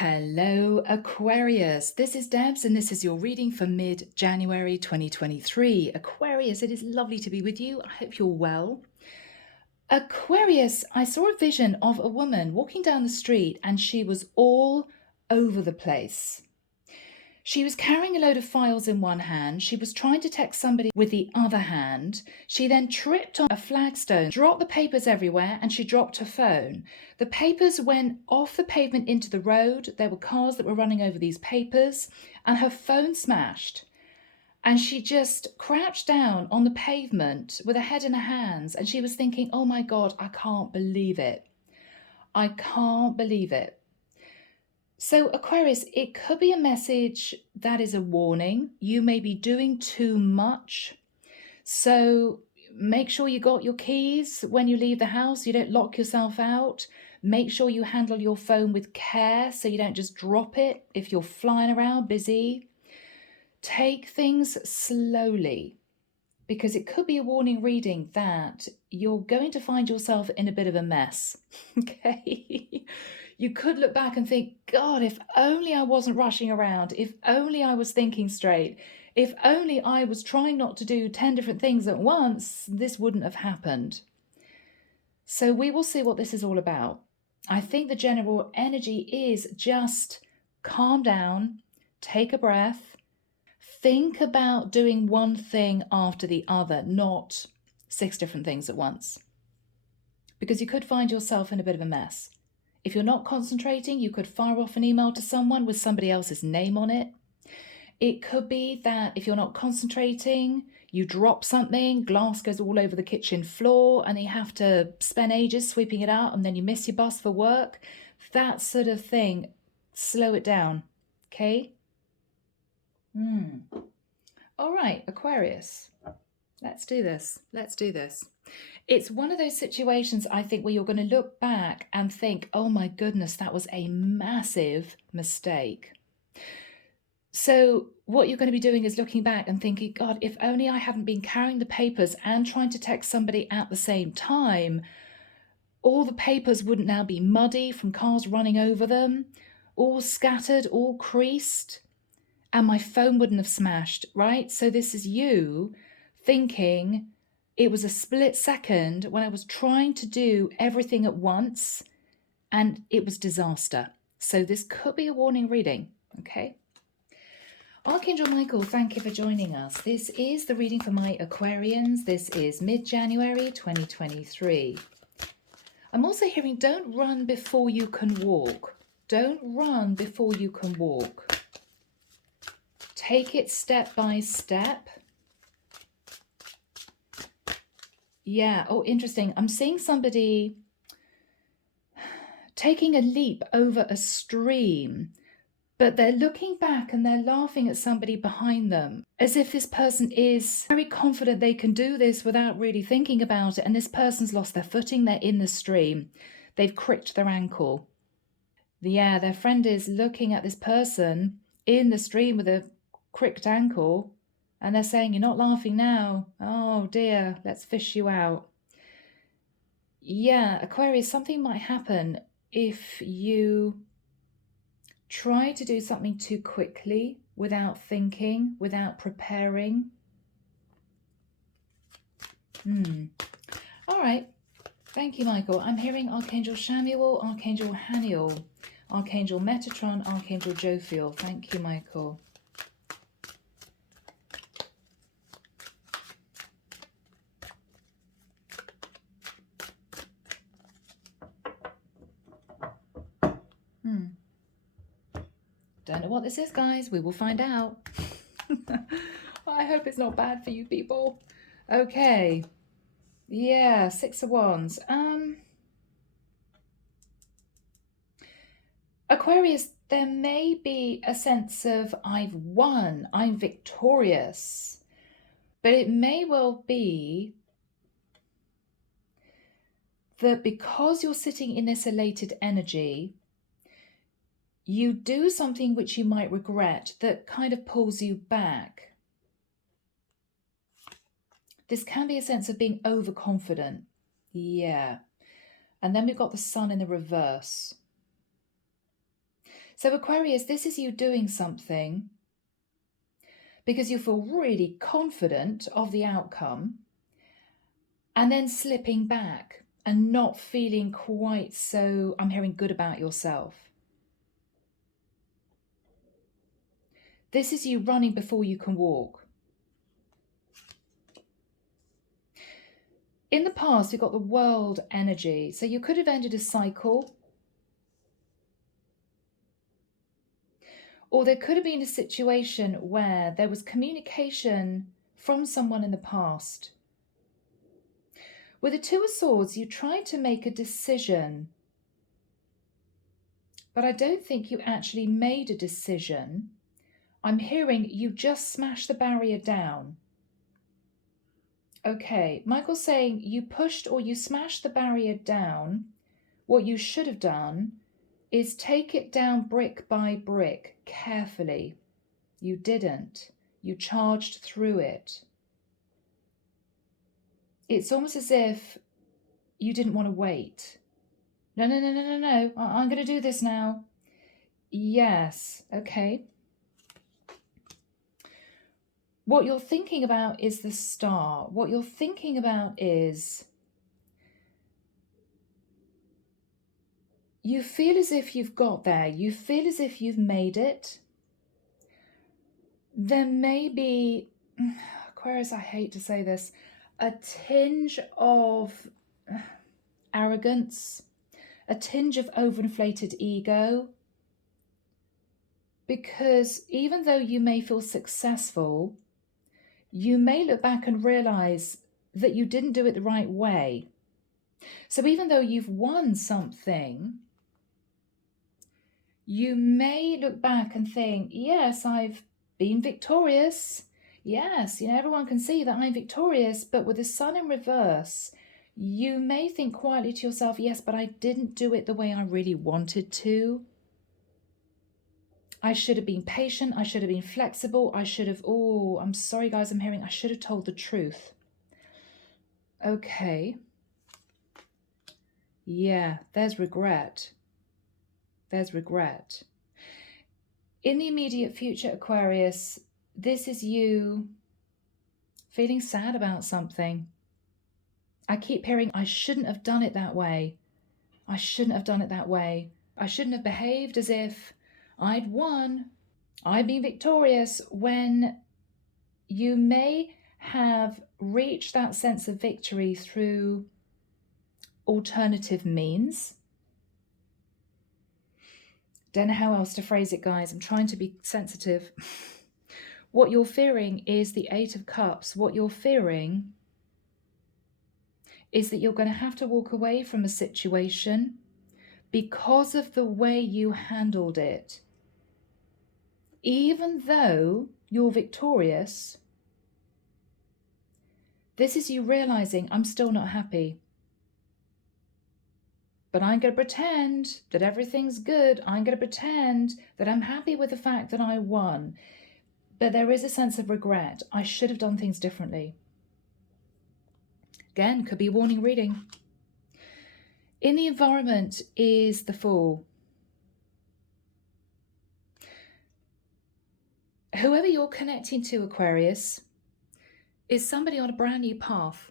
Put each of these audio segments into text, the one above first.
Hello, Aquarius. This is Debs, and this is your reading for mid-January 2023. Aquarius, it is lovely to be with you. I hope you're well. Aquarius, I saw a vision of a woman walking down the street, and she was all over the place. She was carrying a load of files in one hand. She was trying to text somebody with the other hand. She then tripped on a flagstone, dropped the papers everywhere, and she dropped her phone. The papers went off the pavement into the road. There were cars that were running over these papers, and her phone smashed. And she just crouched down on the pavement with her head in her hands, and she was thinking, oh my God, I can't believe it. I can't believe it. So Aquarius, it could be a message that is a warning. You may be doing too much. So make sure you got your keys when you leave the house. You don't lock yourself out. Make sure you handle your phone with care so you don't just drop it if you're flying around busy. Take things slowly, because it could be a warning reading that you're going to find yourself in a bit of a mess. Okay? You could look back and think, God, if only I wasn't rushing around, if only I was thinking straight, if only I was trying not to do 10 different things at once, this wouldn't have happened. So we will see what this is all about. I think the general energy is just calm down, take a breath, think about doing one thing after the other, not 6 different things at once, because you could find yourself in a bit of a mess. If you're not concentrating, you could fire off an email to someone with somebody else's name on it. It could be that if you're not concentrating, you drop something, glass goes all over the kitchen floor, and you have to spend ages sweeping it out, and then you miss your bus for work. That sort of thing. Slow it down, okay? All right, Aquarius. Let's do this. Let's do this. It's one of those situations, I think, where you're going to look back and think, oh my goodness, that was a massive mistake. So what you're going to be doing is looking back and thinking, God, if only I hadn't been carrying the papers and trying to text somebody at the same time, all the papers wouldn't now be muddy from cars running over them, all scattered, all creased, and my phone wouldn't have smashed, right? So this is you thinking it was a split second when I was trying to do everything at once, and it was disaster. So this could be a warning reading, okay? Archangel Michael, thank you for joining us. This is the reading for my Aquarians. This is mid-January 2023. I'm also hearing, don't run before you can walk. Don't run before you can walk. Take it step by step. Yeah, oh, interesting. I'm seeing somebody taking a leap over a stream, but they're looking back and they're laughing at somebody behind them, as if this person is very confident they can do this without really thinking about it. And this person's lost their footing. They're in the stream. They've cricked their ankle. Yeah, their friend is looking at this person in the stream with a cricked ankle, and they're saying, you're not laughing now. Oh dear, let's fish you out. Yeah, Aquarius, something might happen if you try to do something too quickly, without thinking, without preparing. All right. Thank you, Michael. I'm hearing Archangel Shamuel, Archangel Haniel, Archangel Metatron, Archangel Jophiel. Thank you, Michael. Don't know what this is, guys. We will find out. I hope it's not bad for you people. Okay. Yeah, 6 of Wands. Aquarius, there may be a sense of I've won, I'm victorious. But it may well be that because you're sitting in this elated energy, you do something which you might regret that kind of pulls you back. This can be a sense of being overconfident. Yeah. And then we've got the sun in the reverse. So Aquarius, this is you doing something because you feel really confident of the outcome and then slipping back and not feeling quite so, I'm hearing, good about yourself. This is you running before you can walk. In the past, we've got the world energy. So you could have ended a cycle. Or there could have been a situation where there was communication from someone in the past. With the Two of Swords, you tried to make a decision, but I don't think you actually made a decision. I'm hearing you just smashed the barrier down. Okay, Michael's saying you pushed or you smashed the barrier down. What you should have done is take it down brick by brick, carefully. You didn't. You charged through it. It's almost as if you didn't want to wait. No. I'm going to do this now. Yes. Okay. What you're thinking about is the star. What you're thinking about is you feel as if you've got there. You feel as if you've made it. There may be, Aquarius, I hate to say this, a tinge of arrogance, a tinge of overinflated ego. Because even though you may feel successful, you may look back and realize that you didn't do it the right way. So even though you've won something, you may look back and think, yes, I've been victorious. Yes, everyone can see that I'm victorious, but with the sun in reverse, you may think quietly to yourself, yes, but I didn't do it the way I really wanted to. I should have been patient. I should have been flexible. I should have, I'm sorry, guys, I'm hearing, I should have told the truth. Okay. Yeah, there's regret. There's regret. In the immediate future, Aquarius, this is you feeling sad about something. I keep hearing, I shouldn't have done it that way. I shouldn't have done it that way. I shouldn't have behaved as if I'd won, I'd been victorious, when you may have reached that sense of victory through alternative means. Don't know how else to phrase it, guys. I'm trying to be sensitive. What you're fearing is the Eight of Cups. What you're fearing is that you're going to have to walk away from a situation because of the way you handled it. Even though you're victorious, this is you realizing, I'm still not happy. But I'm going to pretend that everything's good. I'm going to pretend that I'm happy with the fact that I won. But there is a sense of regret. I should have done things differently. Again, could be a warning reading. In the environment is the Fool. Whoever you're connecting to, Aquarius, is somebody on a brand new path.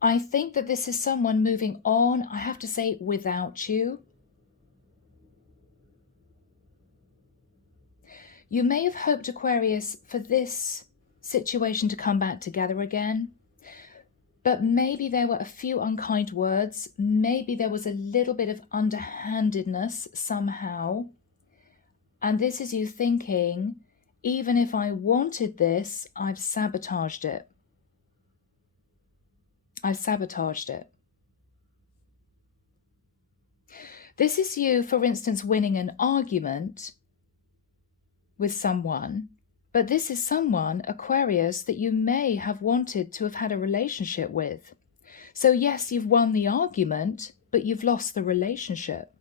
I think that this is someone moving on, I have to say, without you. You may have hoped, Aquarius, for this situation to come back together again, but maybe there were a few unkind words. Maybe there was a little bit of underhandedness somehow. And this is you thinking, even if I wanted this, I've sabotaged it. I've sabotaged it. This is you, for instance, winning an argument with someone, but this is someone, Aquarius, that you may have wanted to have had a relationship with. So yes, you've won the argument, but you've lost the relationship.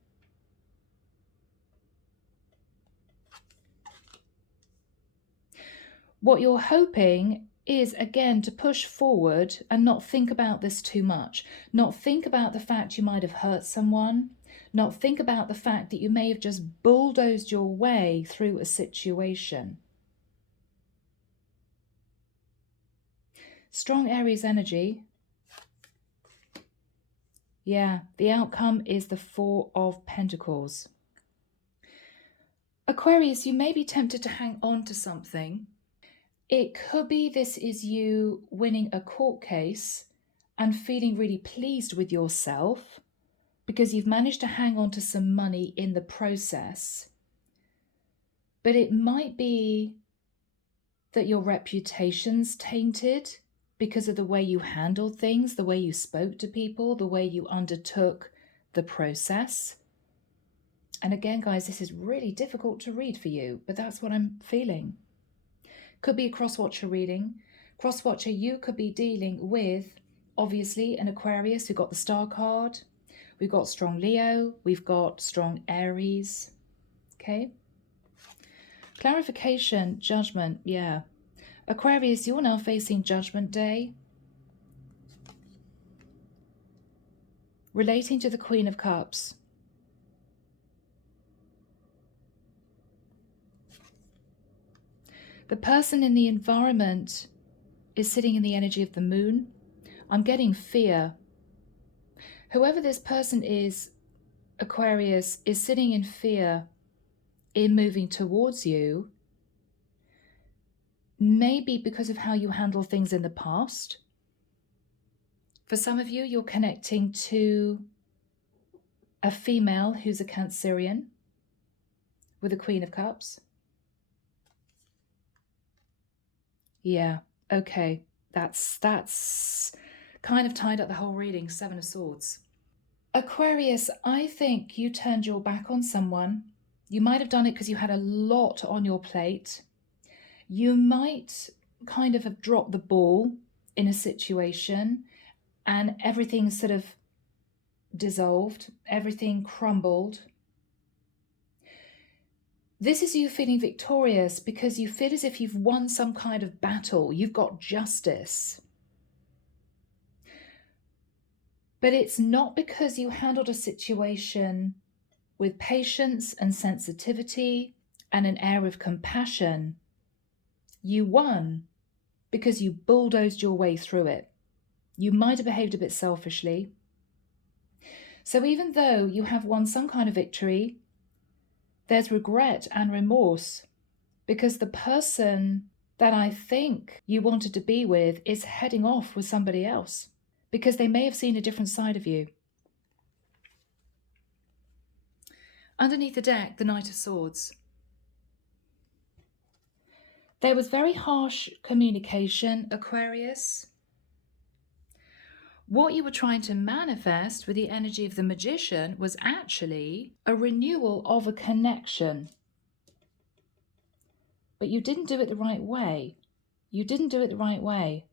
What you're hoping is, again, to push forward and not think about this too much. Not think about the fact you might have hurt someone. Not think about the fact that you may have just bulldozed your way through a situation. Strong Aries energy. Yeah, the outcome is the Four of Pentacles. Aquarius, you may be tempted to hang on to something. It could be this is you winning a court case and feeling really pleased with yourself because you've managed to hang on to some money in the process. But it might be that your reputation's tainted because of the way you handled things, the way you spoke to people, the way you undertook the process. And again, guys, this is really difficult to read for you, but that's what I'm feeling. Could be a cross-watcher reading. Cross-watcher, you could be dealing with, obviously, an Aquarius who got the Star card. We've got strong Leo. We've got strong Aries. Okay. Clarification, judgment, yeah. Aquarius, you're now facing Judgment Day. Relating to the Queen of Cups. The person in the environment is sitting in the energy of the moon. I'm getting fear. Whoever this person is, Aquarius, is sitting in fear in moving towards you. Maybe because of how you handle things in the past. For some of you, you're connecting to a female who's a Cancerian with the Queen of Cups. Yeah, okay. That's kind of tied up the whole reading, Seven of Swords. Aquarius, I think you turned your back on someone. You might have done it because you had a lot on your plate. You might kind of have dropped the ball in a situation and everything sort of dissolved, everything crumbled. This is you feeling victorious because you feel as if you've won some kind of battle. You've got justice. But it's not because you handled a situation with patience and sensitivity and an air of compassion. You won because you bulldozed your way through it. You might have behaved a bit selfishly. So even though you have won some kind of victory, there's regret and remorse because the person that I think you wanted to be with is heading off with somebody else because they may have seen a different side of you. Underneath the deck, the Knight of Swords. There was very harsh communication, Aquarius. What you were trying to manifest with the energy of the Magician was actually a renewal of a connection. But you didn't do it the right way. You didn't do it the right way.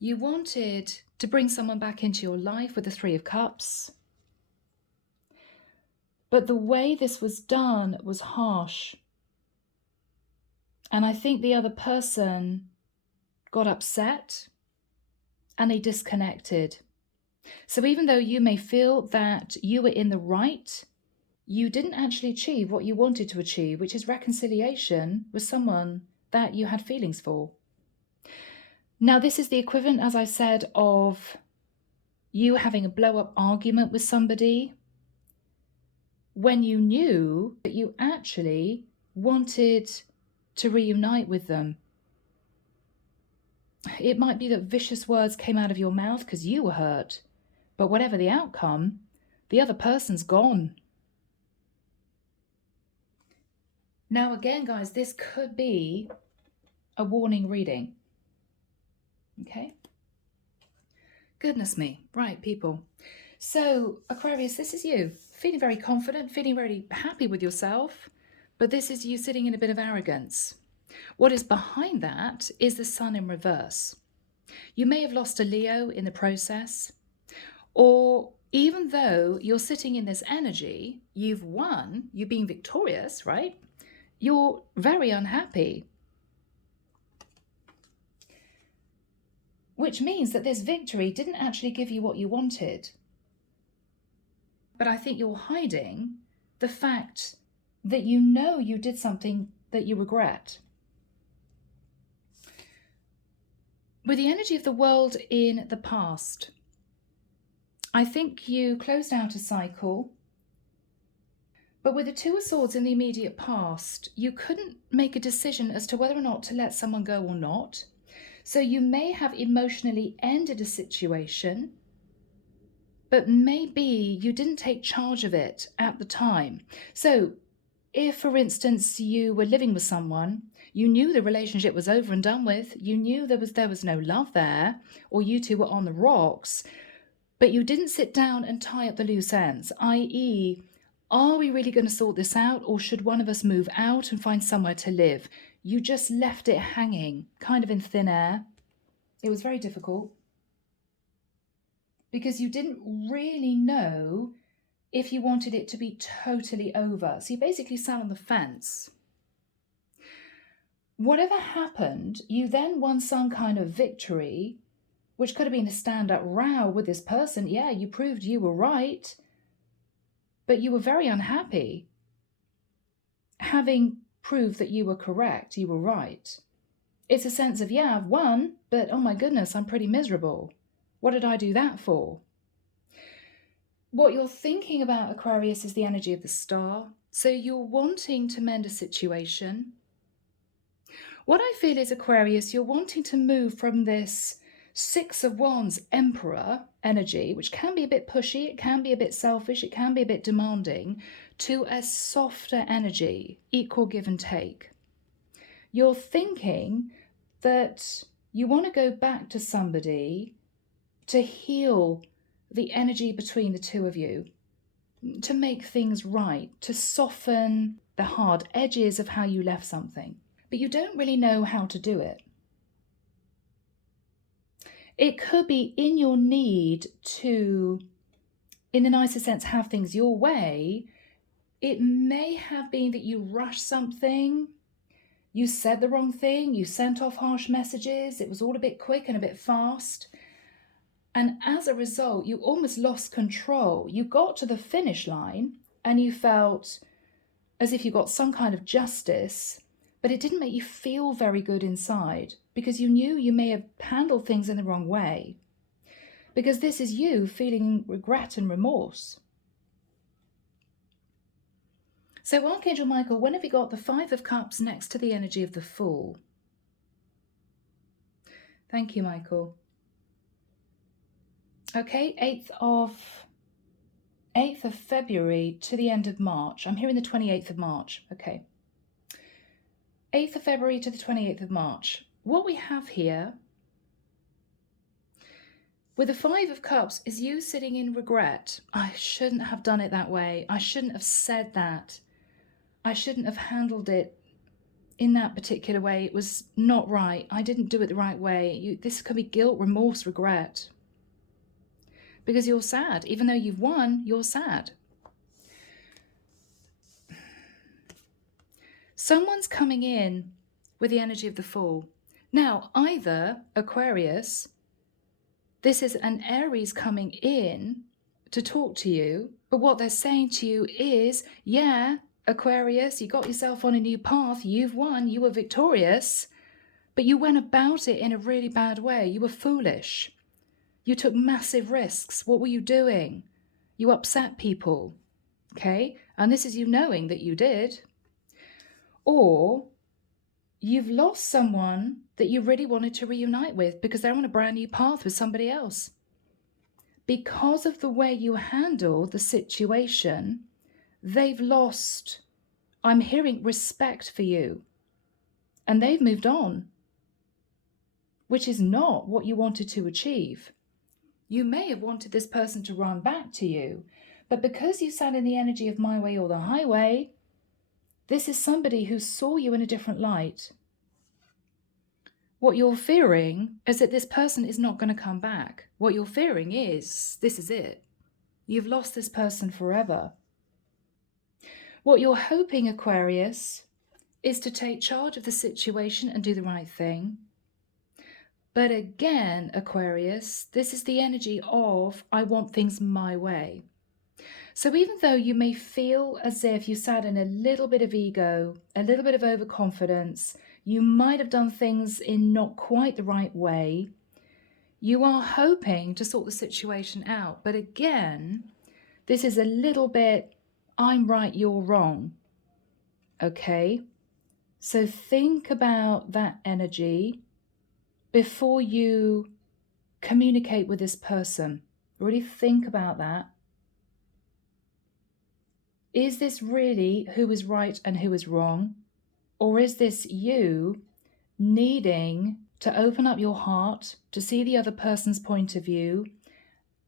You wanted to bring someone back into your life with the Three of Cups. But the way this was done was harsh. And I think the other person got upset and they disconnected. So even though you may feel that you were in the right, you didn't actually achieve what you wanted to achieve, which is reconciliation with someone that you had feelings for. Now, this is the equivalent, as I said, of you having a blow-up argument with somebody when you knew that you actually wanted to reunite with them. It might be that vicious words came out of your mouth because you were hurt, but whatever the outcome, the other person's gone. Now again, guys, this could be a warning reading. Okay? Goodness me. Right, people. So, Aquarius, this is you. Feeling very confident, feeling very happy with yourself, but this is you sitting in a bit of arrogance. What is behind that is the Sun in reverse. You may have lost a Leo in the process, or even though you're sitting in this energy, you've won, you've been victorious, right? You're very unhappy. which means that this victory didn't actually give you what you wanted. But I think you're hiding the fact that you know you did something that you regret. With the energy of the world in the past, I think you closed out a cycle. But with the Two of Swords in the immediate past, you couldn't make a decision as to whether or not to let someone go or not. So you may have emotionally ended a situation, but maybe you didn't take charge of it at the time. So if, for instance, you were living with someone, you knew the relationship was over and done with, you knew there was no love there, or you two were on the rocks, but you didn't sit down and tie up the loose ends, i.e., are we really going to sort this out, or should one of us move out and find somewhere to live? You just left it hanging, kind of in thin air. It was very difficult because you didn't really know if you wanted it to be totally over. So you basically sat on the fence. Whatever happened, you then won some kind of victory, which could have been a stand-up row with this person. Yeah, you proved you were right, but you were very unhappy. Having proved that you were correct, you were right. It's a sense of, yeah, I've won, but oh my goodness, I'm pretty miserable. What did I do that for? What you're thinking about, Aquarius, is the energy of the star. So you're wanting to mend a situation. What I feel is, Aquarius, you're wanting to move from this Six of Wands Emperor energy, which can be a bit pushy, it can be a bit selfish, it can be a bit demanding, to a softer energy, equal give and take. You're thinking that you want to go back to somebody to heal the energy between the two of you, to make things right, to soften the hard edges of how you left something. But you don't really know how to do it. It could be in your need to, in the nicest sense, have things your way. It may have been that you rushed something, you said the wrong thing, you sent off harsh messages, it was all a bit quick and a bit fast. And as a result, you almost lost control. You got to the finish line and you felt as if you got some kind of justice, but it didn't make you feel very good inside because you knew you may have handled things in the wrong way. Because this is you feeling regret and remorse. So Archangel Michael, when have you got the Five of Cups next to the energy of the Fool? Thank you, Michael. Okay, 8th of February to the end of March. I'm hearing the 28th of March. Okay. 8th of February to the 28th of March. What we have here with the Five of Cups is you sitting in regret. I shouldn't have done it that way. I shouldn't have said that. I shouldn't have handled it in that particular way. It was not right. I didn't do it the right way. This could be guilt, remorse, regret. Because you're sad. Even though you've won, you're sad. Someone's coming in with the energy of the Fool. Now, either, Aquarius, this is an Aries coming in to talk to you, but what they're saying to you is, yeah, Aquarius, you got yourself on a new path, you've won, you were victorious, but you went about it in a really bad way. You were foolish. You took massive risks. What were you doing? You upset people, okay? And this is you knowing that you did. Or you've lost someone that you really wanted to reunite with because they're on a brand new path with somebody else. Because of the way you handle the situation, they've lost, I'm hearing, respect for you. And they've moved on, which is not what you wanted to achieve. You may have wanted this person to run back to you, but because you sat in the energy of my way or the highway, this is somebody who saw you in a different light. What you're fearing is that this person is not going to come back. What you're fearing is, this is it. You've lost this person forever. What you're hoping, Aquarius, is to take charge of the situation and do the right thing. But again, Aquarius, this is the energy of I want things my way. So even though you may feel as if you sat in a little bit of ego, a little bit of overconfidence, you might have done things in not quite the right way, you are hoping to sort the situation out. But again, this is a little bit, I'm right, you're wrong. Okay? So think about that energy before you communicate with this person. Really think about that. Is this really who is right and who is wrong? Or is this you needing to open up your heart to see the other person's point of view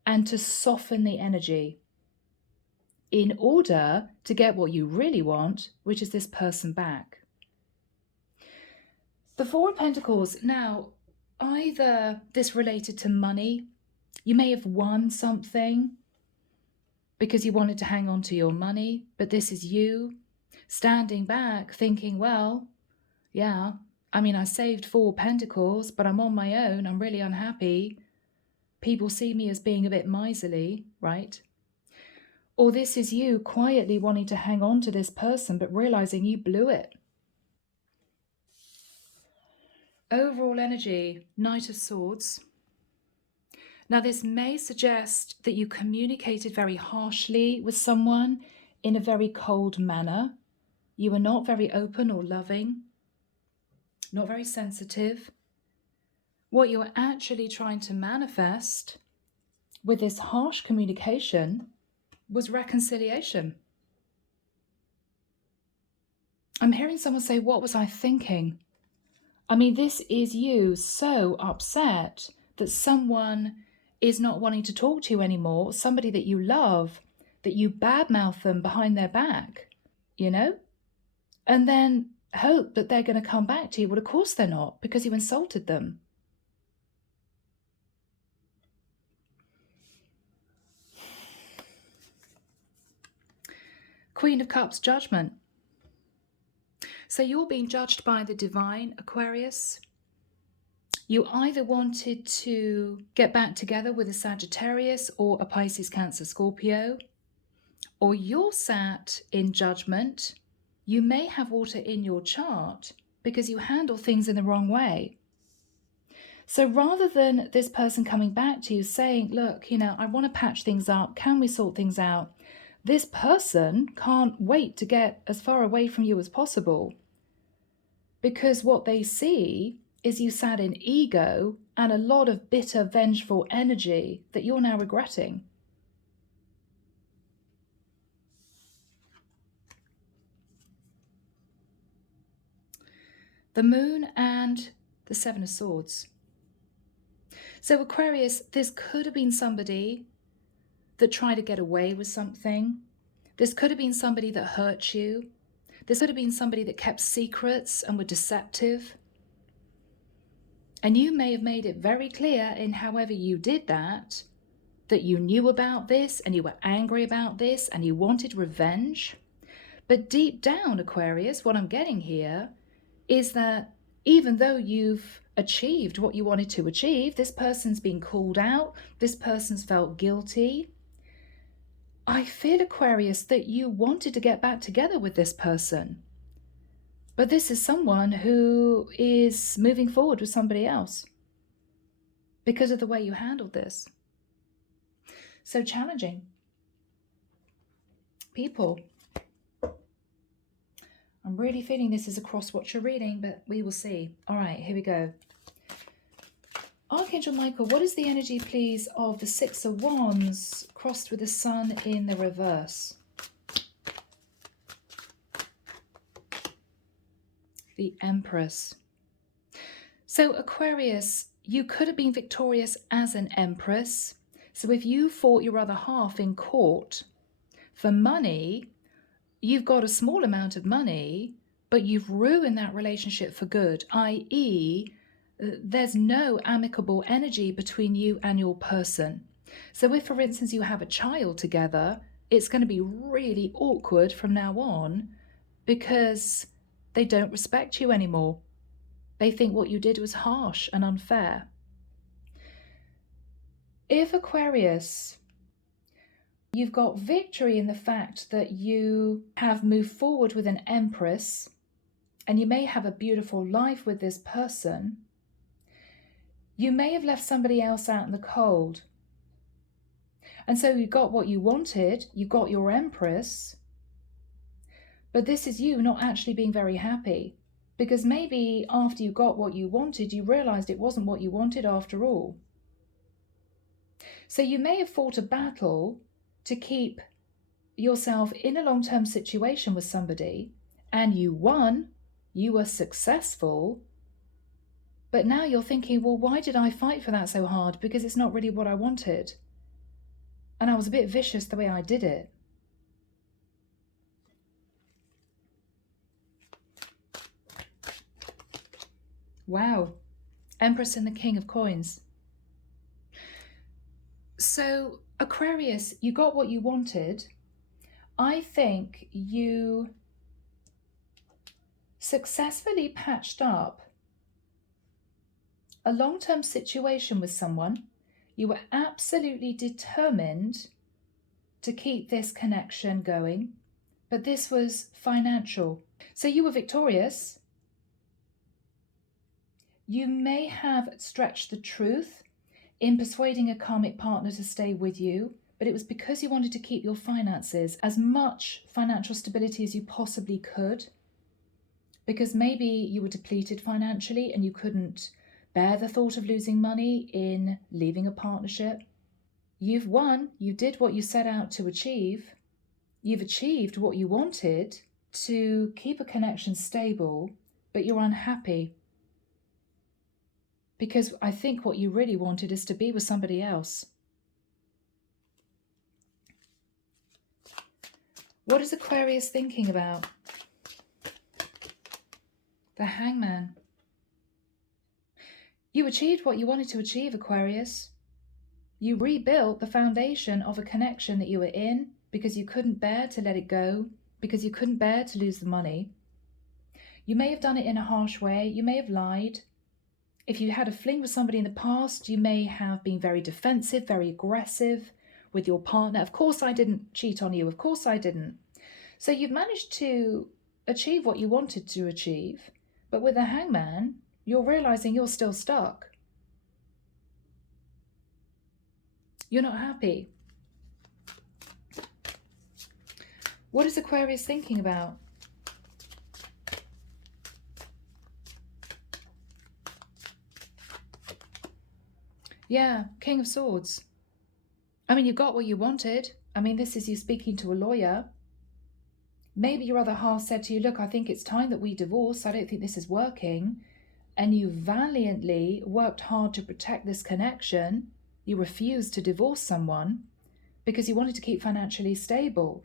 and to soften the energy in order to get what you really want, which is this person back? The Four of Pentacles, now, either this related to money, you may have won something because you wanted to hang on to your money, but this is you standing back thinking, well, yeah, I mean, I saved 4 pentacles, but I'm on my own. I'm really unhappy. People see me as being a bit miserly, right? Or this is you quietly wanting to hang on to this person, but realizing you blew it. Overall energy, Knight of Swords. Now, this may suggest that you communicated very harshly with someone in a very cold manner. You were not very open or loving, not very sensitive. What you're actually trying to manifest with this harsh communication was reconciliation. I'm hearing someone say, what was I thinking? I mean, this is you so upset that someone is not wanting to talk to you anymore, somebody that you love, that you badmouth them behind their back, you know? And then hope that they're going to come back to you. Well, of course they're not, because you insulted them. Queen of Cups, Judgment. So you're being judged by the divine, Aquarius. You either wanted to get back together with a Sagittarius or a Pisces, Cancer, Scorpio, or you're sat in judgment. You may have water in your chart because you handle things in the wrong way. So rather than this person coming back to you saying, look, you know, I want to patch things up. Can we sort things out? This person can't wait to get as far away from you as possible, because what they see is you sat in ego and a lot of bitter, vengeful energy that you're now regretting. The Moon and the Seven of Swords. So Aquarius, this could have been somebody that tried to get away with something. This could have been somebody that hurt you. This could have been somebody that kept secrets and were deceptive. And you may have made it very clear in however you did that you knew about this and you were angry about this and you wanted revenge. But deep down, Aquarius, what I'm getting here is that even though you've achieved what you wanted to achieve, this person's been called out, this person's felt guilty. I feel, Aquarius, that you wanted to get back together with this person. But this is someone who is moving forward with somebody else because of the way you handled this. So challenging. People. I'm really feeling this is across what you're reading, but we will see. All right, here we go. Archangel Michael, what is the energy, please, of the Six of Wands crossed with the Sun in the reverse? The Empress. So Aquarius, you could have been victorious as an Empress. So if you fought your other half in court for money, you've got a small amount of money, but you've ruined that relationship for good, i.e., there's no amicable energy between you and your person. So if, for instance, you have a child together, it's going to be really awkward from now on because they don't respect you anymore. They think what you did was harsh and unfair. If Aquarius, you've got victory in the fact that you have moved forward with an Empress and you may have a beautiful life with this person, you may have left somebody else out in the cold. And so you got what you wanted, you got your Empress, but this is you not actually being very happy, because maybe after you got what you wanted, you realized it wasn't what you wanted after all. So you may have fought a battle to keep yourself in a long-term situation with somebody, and you won, you were successful, but now you're thinking, well, why did I fight for that so hard? Because it's not really what I wanted. And I was a bit vicious the way I did it. Wow. Empress and the King of Coins. So, Aquarius, you got what you wanted. I think you successfully patched up a long-term situation with someone. You were absolutely determined to keep this connection going, but this was financial. So you were victorious. You may have stretched the truth in persuading a karmic partner to stay with you, but it was because you wanted to keep your finances, as much financial stability as you possibly could, because maybe you were depleted financially and you couldn't bear the thought of losing money in leaving a partnership. You've won. You did what you set out to achieve. You've achieved what you wanted to keep a connection stable, but you're unhappy. Because I think what you really wanted is to be with somebody else. What is Aquarius thinking about? The Hangman. You achieved what you wanted to achieve, Aquarius. You rebuilt the foundation of a connection that you were in because you couldn't bear to let it go, because you couldn't bear to lose the money. You may have done it in a harsh way. You may have lied. If you had a fling with somebody in the past, you may have been very defensive, very aggressive with your partner. Of course I didn't cheat on you. Of course I didn't. So you've managed to achieve what you wanted to achieve, but with the Hangman, you're realizing you're still stuck. You're not happy. What is Aquarius thinking about? Yeah, King of Swords. I mean, you got what you wanted. I mean, this is you speaking to a lawyer. Maybe your other half said to you, look, I think it's time that we divorce. I don't think this is working. And you valiantly worked hard to protect this connection. You refused to divorce someone because you wanted to keep financially stable.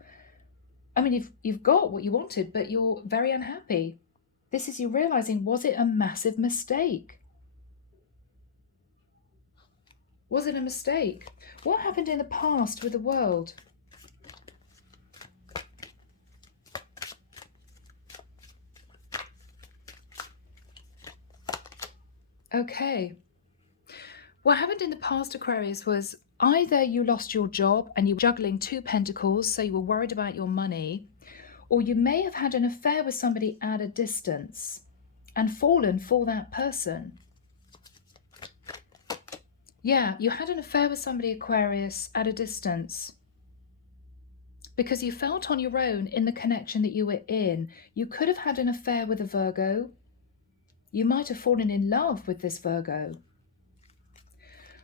I mean, you've got what you wanted, but you're very unhappy. This is you realizing, was it a massive mistake? Was it a mistake? What happened in the past with the world? Okay. What happened in the past, Aquarius, was either you lost your job and you were juggling two pentacles, so you were worried about your money, or you may have had an affair with somebody at a distance and fallen for that person. Yeah, you had an affair with somebody, Aquarius, at a distance because you felt on your own in the connection that you were in. You could have had an affair with a Virgo. You might have fallen in love with this Virgo.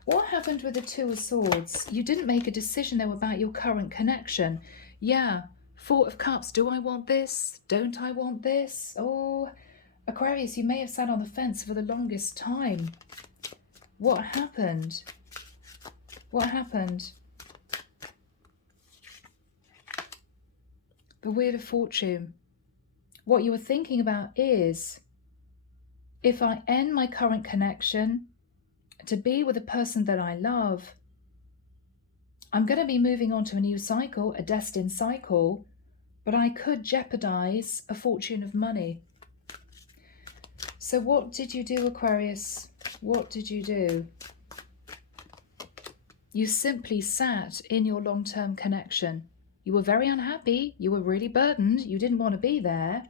What happened with the Two of Swords? You didn't make a decision, though, about your current connection. Yeah, Four of Cups. Do I want this? Don't I want this? Oh, Aquarius, you may have sat on the fence for the longest time. What happened? What happened? The Wheel of Fortune. What you were thinking about is, if I end my current connection to be with a person that I love, I'm going to be moving on to a new cycle, a destined cycle, but I could jeopardize a fortune of money. So what did you do, Aquarius? What did you do? You simply sat in your long-term connection. You were very unhappy. You were really burdened. You didn't want to be there.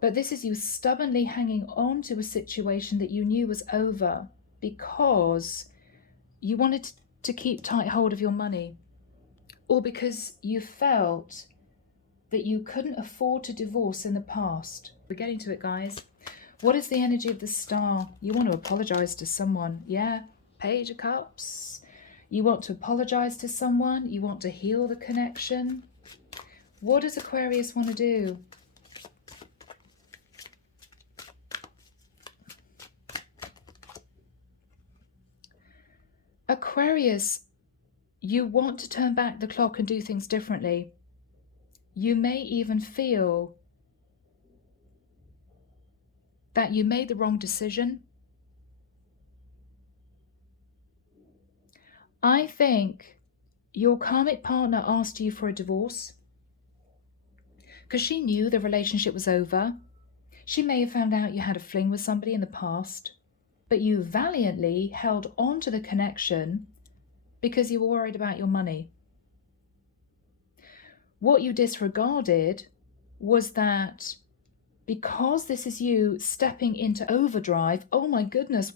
But this is you stubbornly hanging on to a situation that you knew was over because you wanted to keep tight hold of your money, or because you felt that you couldn't afford to divorce in the past. We're getting to it, guys. What is the energy of the Star? You want to apologize to someone. Yeah, Page of Cups. You want to apologize to someone. You want to heal the connection. What does Aquarius want to do? Aquarius, you want to turn back the clock and do things differently. You may even feel that you made the wrong decision. I think your karmic partner asked you for a divorce because she knew the relationship was over. She may have found out you had a fling with somebody in the past, but you valiantly held on to the connection because you were worried about your money. What you disregarded was that because this is you stepping into overdrive, oh my goodness,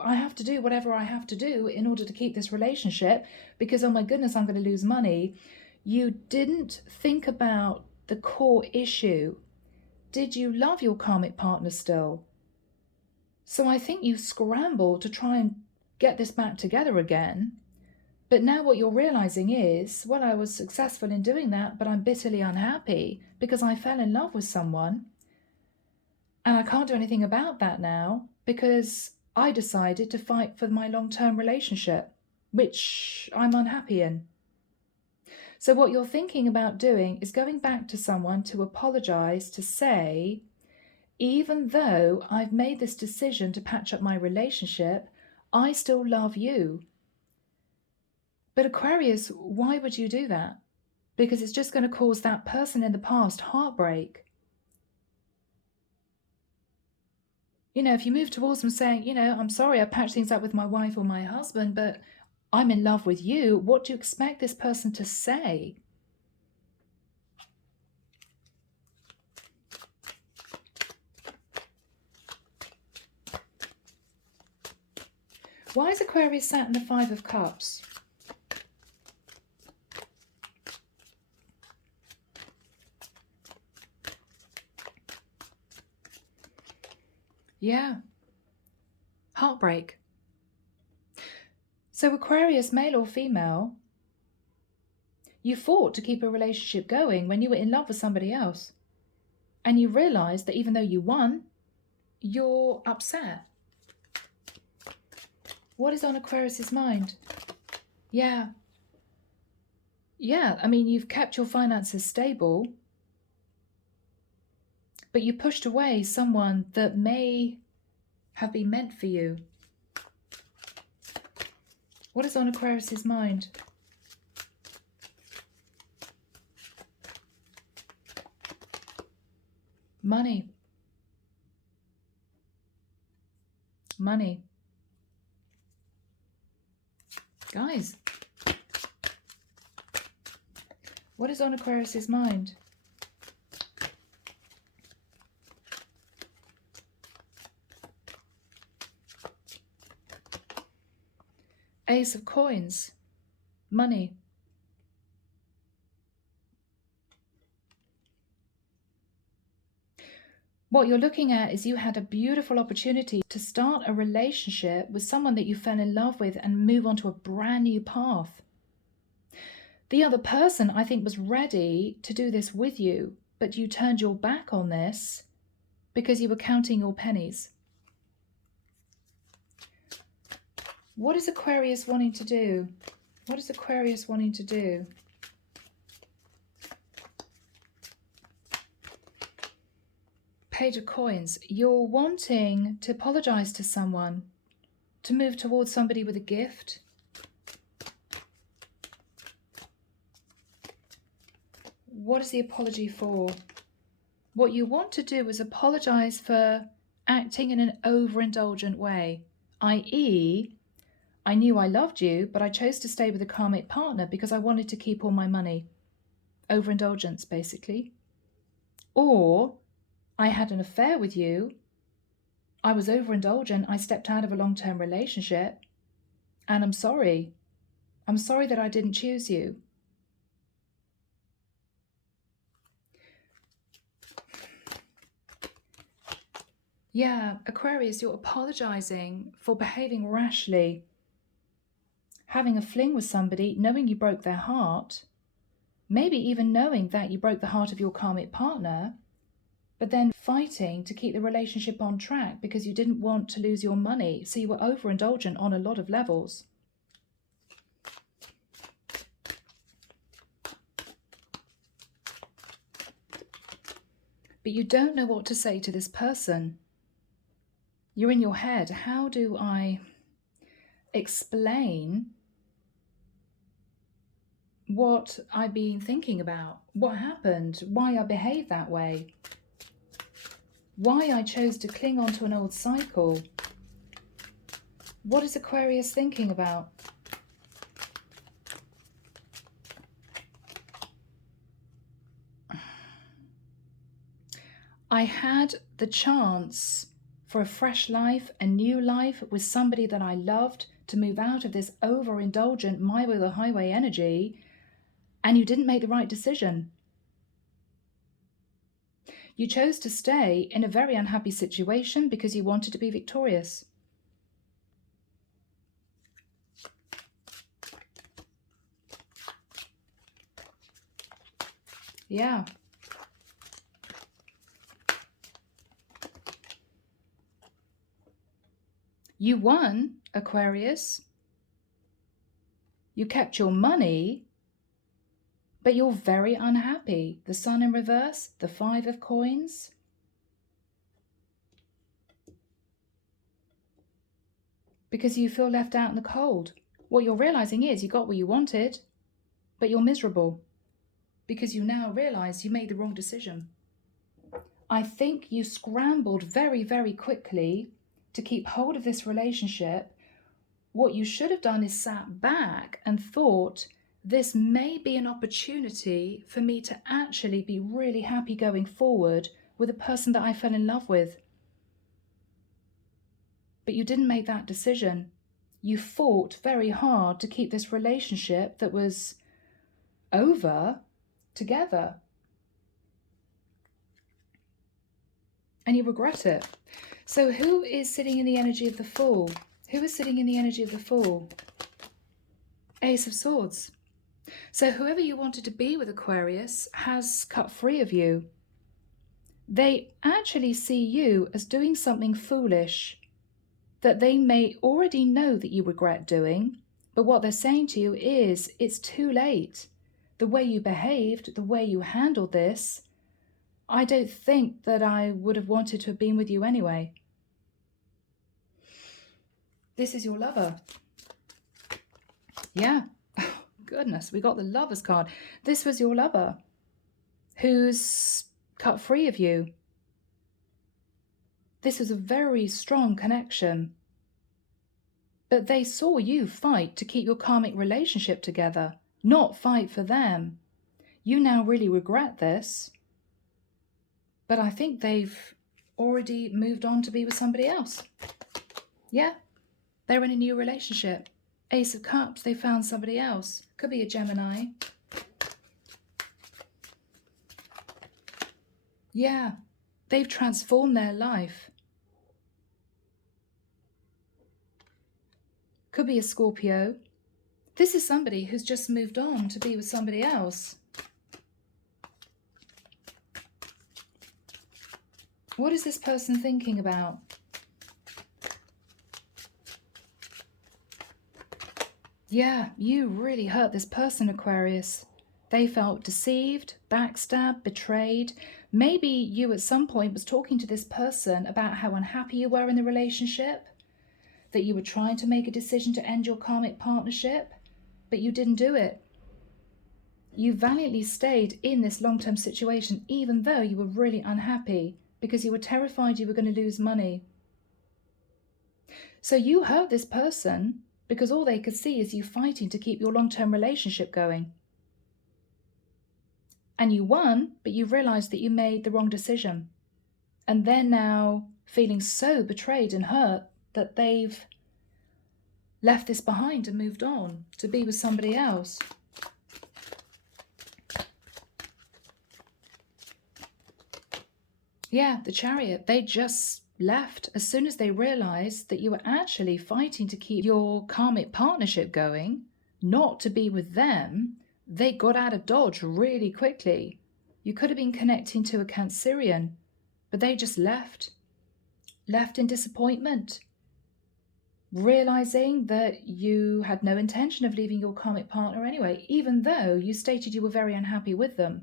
I have to do whatever I have to do in order to keep this relationship because, oh my goodness, I'm going to lose money. You didn't think about the core issue. Did you love your karmic partner still? So I think you scrambled to try and get this back together again. But now what you're realizing is, well, I was successful in doing that, but I'm bitterly unhappy because I fell in love with someone. And I can't do anything about that now because I decided to fight for my long-term relationship, which I'm unhappy in. So what you're thinking about doing is going back to someone to apologize, to say, even though I've made this decision to patch up my relationship, I still love you. But Aquarius, why would you do that? Because it's just going to cause that person in the past heartbreak. You know, if you move towards them saying, you know, I'm sorry, I patched things up with my wife or my husband, but I'm in love with you, what do you expect this person to say? Why is Aquarius sat in the Five of Cups? Yeah. Heartbreak. So Aquarius, male or female, you fought to keep a relationship going when you were in love with somebody else. And you realized that even though you won, you're upset. What is on Aquarius's mind? Yeah. Yeah, I mean, you've kept your finances stable, but you pushed away someone that may have been meant for you. What is on Aquarius's mind? Money. Money. Guys, what is on Aquarius's mind? Ace of Coins. Money. What you're looking at is you had a beautiful opportunity to start a relationship with someone that you fell in love with and move on to a brand new path. The other person, I think, was ready to do this with you, but you turned your back on this because you were counting your pennies. What is Aquarius wanting to do? What is Aquarius wanting to do? Page of Coins. You're wanting to apologize to someone, to move towards somebody with a gift. What is the apology for? What you want to do is apologize for acting in an overindulgent way, i.e., I knew I loved you, but I chose to stay with a karmic partner because I wanted to keep all my money. Overindulgence, basically. Or I had an affair with you. I was overindulgent. I stepped out of a long-term relationship. And I'm sorry. I'm sorry that I didn't choose you. Yeah, Aquarius, you're apologizing for behaving rashly, having a fling with somebody, knowing you broke their heart, maybe even knowing that you broke the heart of your karmic partner, but then fighting to keep the relationship on track because you didn't want to lose your money. So you were overindulgent on a lot of levels. But you don't know what to say to this person. You're in your head. How do I explain what I've been thinking about? What happened? Why I behaved that way? Why I chose to cling on to an old cycle? What is Aquarius thinking about? I had the chance for a fresh life, a new life with somebody that I loved, to move out of this overindulgent my way or the highway energy, and you didn't make the right decision. You chose to stay in a very unhappy situation because you wanted to be victorious. Yeah. You won, Aquarius. You kept your money, but you're very unhappy. The Sun in reverse, the 5 of coins. Because you feel left out in the cold. What you're realizing is you got what you wanted, but you're miserable because you now realize you made the wrong decision. I think you scrambled very, very quickly to keep hold of this relationship. What you should have done is sat back and thought, this may be an opportunity for me to actually be really happy going forward with a person that I fell in love with. But you didn't make that decision. You fought very hard to keep this relationship that was over together. And you regret it. So who is sitting in the energy of the Fool? Who is sitting in the energy of the Fool? Ace of Swords. So whoever you wanted to be with, Aquarius, has cut free of you. They actually see you as doing something foolish that they may already know that you regret doing, but what they're saying to you is, it's too late. The way you behaved, the way you handled this, I don't think that I would have wanted to have been with you anyway. This is your lover. Yeah. Oh, goodness, we got the Lover's card. This was your lover who's cut free of you. This was a very strong connection. But they saw you fight to keep your karmic relationship together, not fight for them. You now really regret this. But I think they've already moved on to be with somebody else. Yeah, they're in a new relationship. Ace of Cups, they found somebody else. Could be a Gemini. Yeah, they've transformed their life. Could be a Scorpio. This is somebody who's just moved on to be with somebody else. What is this person thinking about? Yeah, you really hurt this person, Aquarius. They felt deceived, backstabbed, betrayed. Maybe you at some point was talking to this person about how unhappy you were in the relationship, that you were trying to make a decision to end your karmic partnership, but you didn't do it. You valiantly stayed in this long-term situation, even though you were really unhappy, because you were terrified you were going to lose money. So you hurt this person, because all they could see is you fighting to keep your long-term relationship going. And you won, but you realized that you made the wrong decision. And they're now feeling so betrayed and hurt that they've left this behind and moved on to be with somebody else. Yeah, the Chariot, they just left as soon as they realized that you were actually fighting to keep your karmic partnership going, not to be with them. They got out of Dodge really quickly. You could have been connecting to a Cancerian, but they just left in disappointment, realizing that you had no intention of leaving your karmic partner anyway, even though you stated you were very unhappy with them.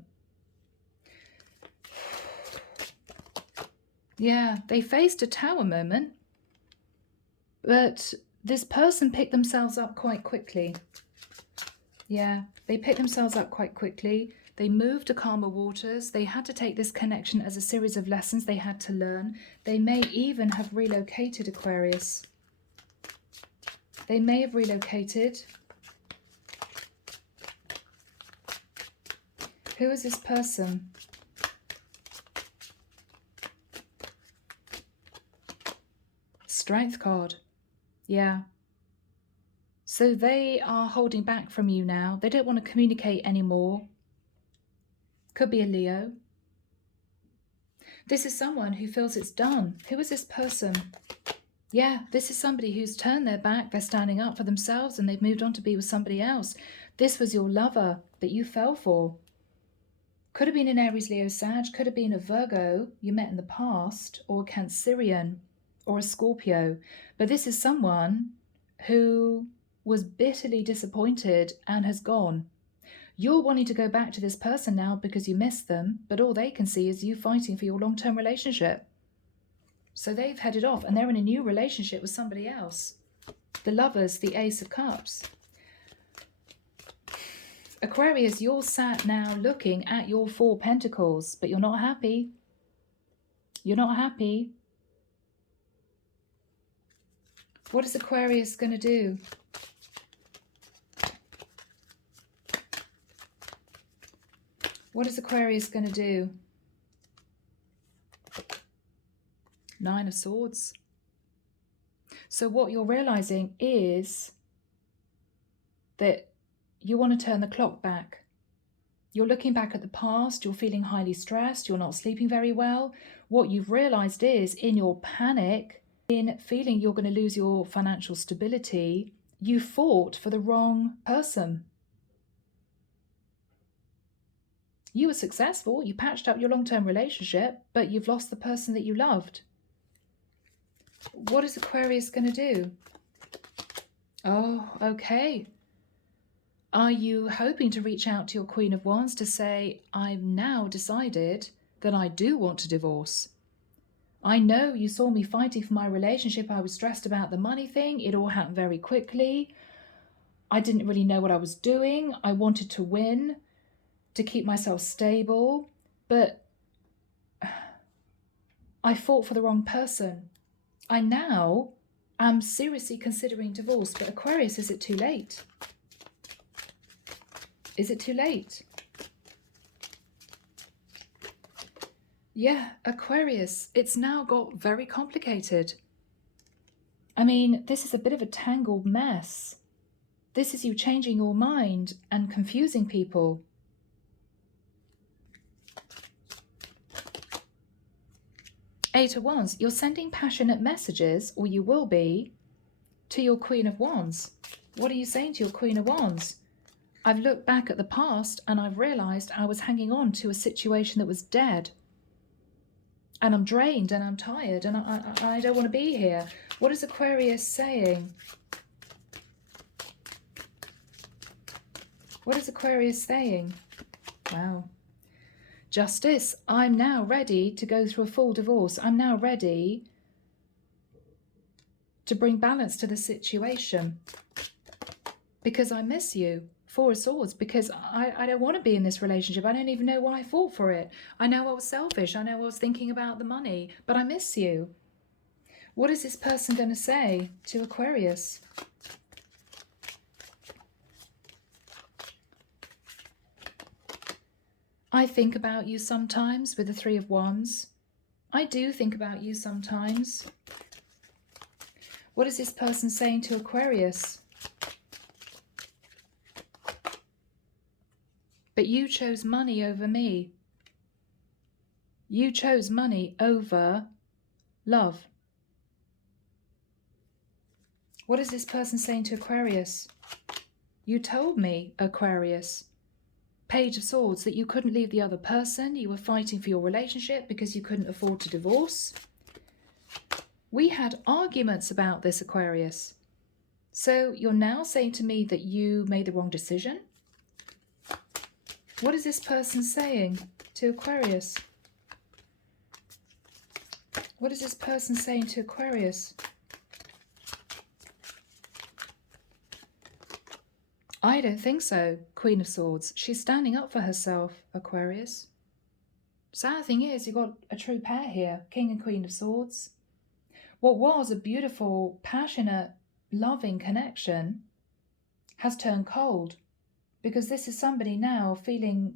Yeah, they faced a tower moment, but this person picked themselves up quite quickly. Yeah, they picked themselves up quite quickly. They moved to calmer waters. They had to take this connection as a series of lessons they had to learn. They may even have relocated, Aquarius. They may have relocated. Who is this person? Strength card. Yeah. So they are holding back from you now. They don't want to communicate anymore. Could be a Leo. This is someone who feels it's done. Who is this person? Yeah, this is somebody who's turned their back. They're standing up for themselves and they've moved on to be with somebody else. This was your lover that you fell for. Could have been an Aries, Leo, Sag. Could have been a Virgo you met in the past, or a Cancerian, or a Scorpio. But this is someone who was bitterly disappointed and has gone. You're wanting to go back to this person now because you miss them, but all they can see is you fighting for your long-term relationship. So they've headed off and they're in a new relationship with somebody else. The Lovers, the Ace of Cups. Aquarius, you're sat now looking at your Four Pentacles, but you're not happy. You're not happy. What is Aquarius going to do? What is Aquarius going to do? Nine of Swords. So what you're realizing is that you want to turn the clock back. You're looking back at the past. You're feeling highly stressed. You're not sleeping very well. What you've realized is, in your panic, in feeling you're going to lose your financial stability, you fought for the wrong person. You were successful. You patched up your long-term relationship, but you've lost the person that you loved. What is Aquarius going to do? Oh, okay. Are you hoping to reach out to your Queen of Wands to say, I've now decided that I do want to divorce? I know you saw me fighting for my relationship. I was stressed about the money thing. It all happened very quickly. I didn't really know what I was doing. I wanted to win, to keep myself stable, but I fought for the wrong person. I now am seriously considering divorce, but Aquarius, is it too late? Is it too late? Yeah, Aquarius, it's now got very complicated. I mean, this is a bit of a tangled mess. This is you changing your mind and confusing people. Eight of Wands, you're sending passionate messages, or you will be, to your Queen of Wands. What are you saying to your Queen of Wands? I've looked back at the past and I've realized I was hanging on to a situation that was dead. And I'm drained and I'm tired and I don't want to be here. What is Aquarius saying? What is Aquarius saying? Wow. Justice, I'm now ready to go through a full divorce. I'm now ready to bring balance to the situation because I miss you. Four of Swords, because I don't want to be in this relationship. I don't even know why I fought for it. I know I was selfish. I know I was thinking about the money, but I miss you. What is this person going to say to Aquarius? I think about you sometimes with the Three of Wands. I do think about you sometimes. What is this person saying to Aquarius? But you chose money over me. You chose money over love. What is this person saying to Aquarius? You told me, Aquarius, Page of Swords, that you couldn't leave the other person. You were fighting for your relationship because you couldn't afford to divorce. We had arguments about this, Aquarius. So you're now saying to me that you made the wrong decision? What is this person saying to Aquarius? What is this person saying to Aquarius? I don't think so, Queen of Swords. She's standing up for herself, Aquarius. Sad thing is, you've got a true pair here, King and Queen of Swords. What was a beautiful, passionate, loving connection has turned cold because this is somebody now feeling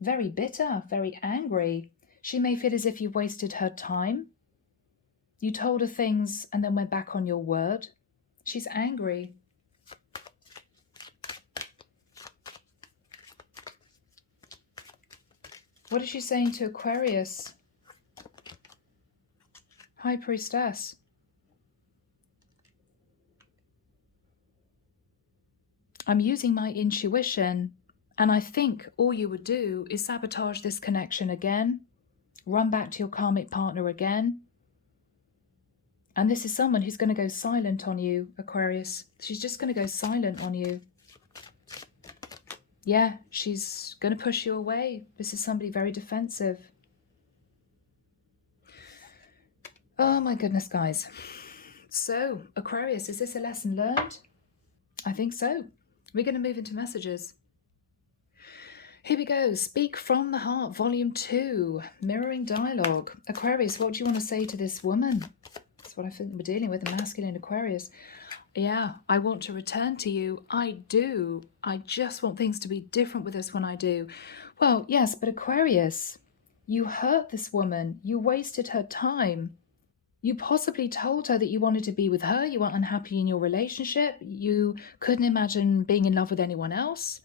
very bitter, very angry. She may feel as if you wasted her time. You told her things and then went back on your word. She's angry. What is she saying to Aquarius? High Priestess. I'm using my intuition, and I think all you would do is sabotage this connection again, run back to your karmic partner again. And this is someone who's going to go silent on you, Aquarius. She's just going to go silent on you. Yeah, she's going to push you away. This is somebody very defensive. Oh my goodness, guys. So, Aquarius, is this a lesson learned? I think so. We're going to move into messages. Here we go. Speak from the Heart, Volume 2. Mirroring Dialogue. Aquarius, what do you want to say to this woman? That's what I think we're dealing with, a masculine Aquarius. Yeah, I want to return to you. I do. I just want things to be different with us when I do. Well, yes, but Aquarius, you hurt this woman. You wasted her time. You possibly told her that you wanted to be with her. You were unhappy in your relationship. You couldn't imagine being in love with anyone else.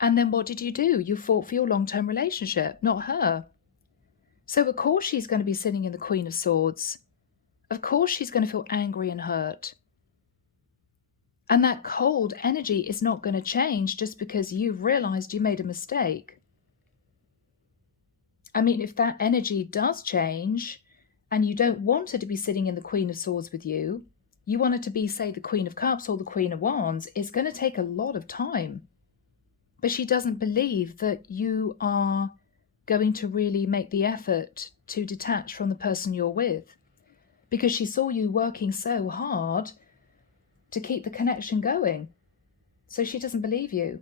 And then what did you do? You fought for your long-term relationship, not her. So of course she's going to be sitting in the Queen of Swords. Of course she's going to feel angry and hurt. And that cold energy is not going to change just because you've realized you made a mistake. I mean, if that energy does change and you don't want her to be sitting in the Queen of Swords with you, you want her to be, say, the Queen of Cups or the Queen of Wands, it's going to take a lot of time. But she doesn't believe that you are going to really make the effort to detach from the person you're with, because she saw you working so hard to keep the connection going. So she doesn't believe you.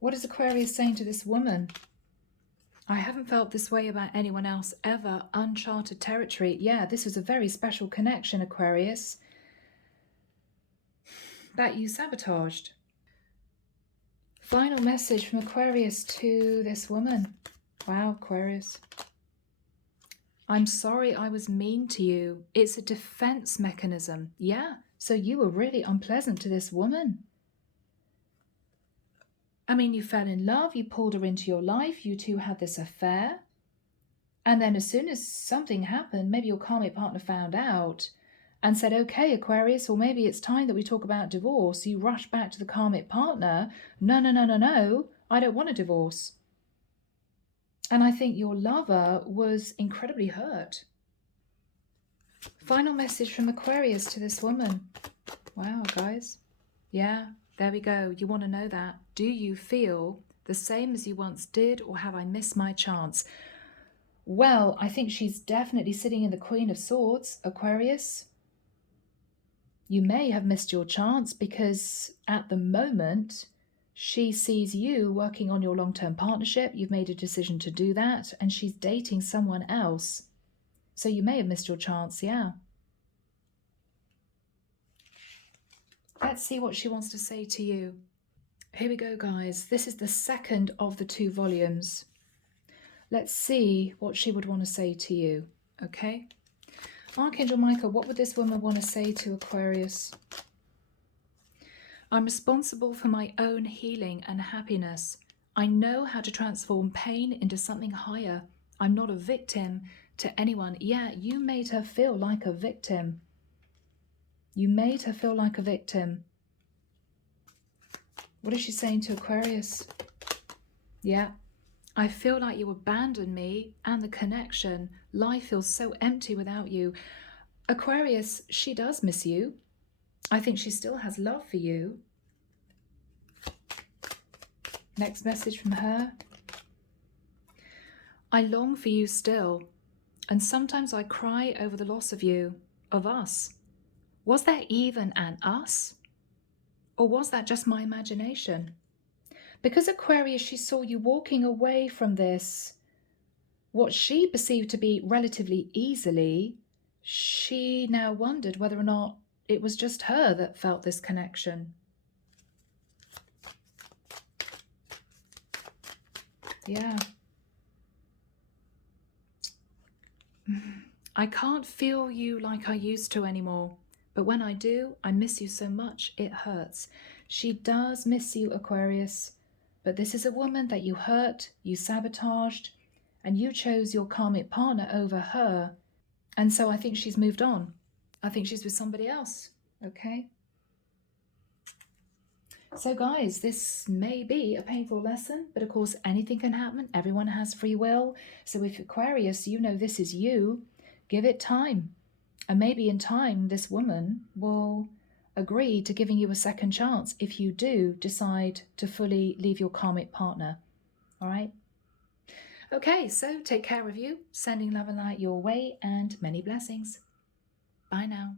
What is Aquarius saying to this woman? I haven't felt this way about anyone else ever. Uncharted territory. Yeah, this was a very special connection, Aquarius, that you sabotaged. Final message from Aquarius to this woman. Wow, Aquarius. I'm sorry I was mean to you. It's a defense mechanism. Yeah, so you were really unpleasant to this woman. I mean, you fell in love, you pulled her into your life, you two had this affair. And then as soon as something happened, maybe your karmic partner found out and said, okay, Aquarius, or maybe it's time that we talk about divorce. You rush back to the karmic partner. No, no, no, no, no. I don't want a divorce. And I think your lover was incredibly hurt. Final message from Aquarius to this woman. Wow, guys. Yeah, there we go. You want to know that. Do you feel the same as you once did, or have I missed my chance? Well, I think she's definitely sitting in the Queen of Swords, Aquarius. You may have missed your chance because at the moment, she sees you working on your long-term partnership. You've made a decision to do that, and she's dating someone else. So you may have missed your chance, yeah. Let's see what she wants to say to you. Here we go, guys. This is the second of the 2 volumes. Let's see what she would want to say to you, okay? Archangel Michael, what would this woman want to say to Aquarius? I'm responsible for my own healing and happiness. I know how to transform pain into something higher. I'm not a victim to anyone. Yeah, you made her feel like a victim. You made her feel like a victim. What is she saying to Aquarius? Yeah. I feel like you abandoned me and the connection. Life feels so empty without you. Aquarius, she does miss you. I think she still has love for you. Next message from her. I long for you still, and sometimes I cry over the loss of you, of us. Was there even an us? Or was that just my imagination? Because Aquarius, she saw you walking away from this, what she perceived to be relatively easily, she now wondered whether or not it was just her that felt this connection. Yeah. I can't feel you like I used to anymore, but when I do, I miss you so much, it hurts. She does miss you, Aquarius, but this is a woman that you hurt, you sabotaged, and you chose your karmic partner over her. And so I think she's moved on. I think she's with somebody else, okay? So guys, this may be a painful lesson, but of course anything can happen. Everyone has free will. So if Aquarius, you know this is you, give it time. And maybe in time, this woman will agree to giving you a second chance if you do decide to fully leave your karmic partner. All right? Okay, so take care of you. Sending love and light your way and many blessings. Bye now.